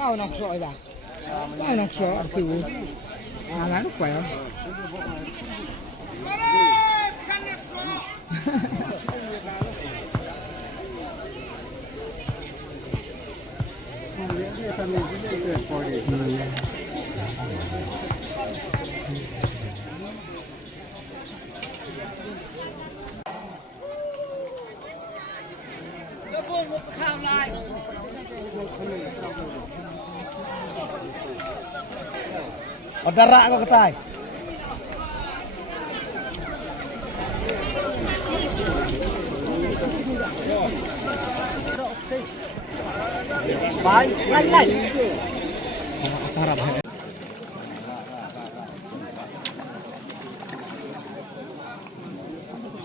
Kau nak sok dah. Kau nak sok tu. Alah lupa ya. Darah kau ketai. Baik, lain. Harap.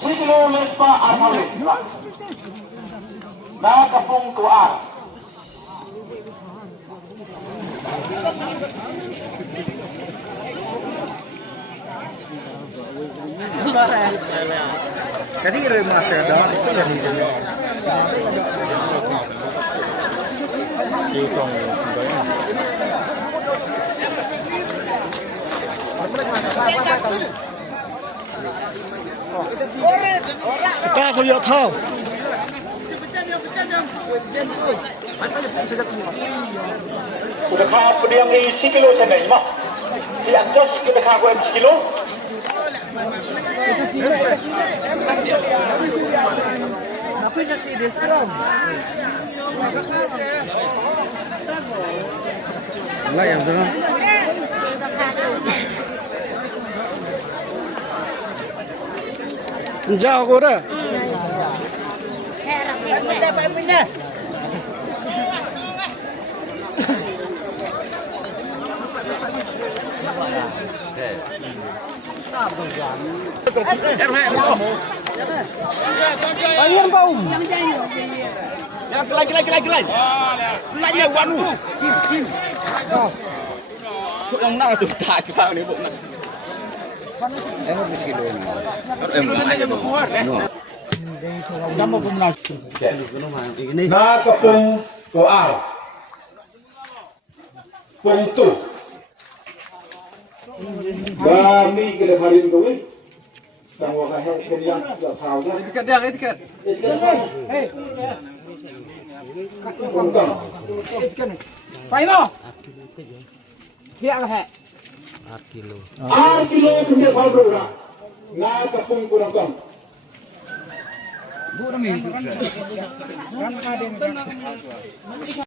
Siglo Lespa Armalis. Nakapung tuan. Tadi kira master dah, itu jadi. Cikong. Kita kau lihat tahu. Sudah kah pediang ini 10 kilo sana ni mah. Si Anjas sudah kah gua 10 kilo. Aku jadi desram. Lah yang tu. Jauh kau dah. Bayar kau. Ya, lagi. Lagi wanu. Kau. Cuk yang nak tu tak kisah ni buk nak. Nakapung tuan. Puntu. Kami kita hari ini kau. Tanggung jawab kalian sudah tahu kan? Etiket. Hei. Etiket. Paino. Kira lah. 8 kilo punya program. Nakapung kurang. Bu,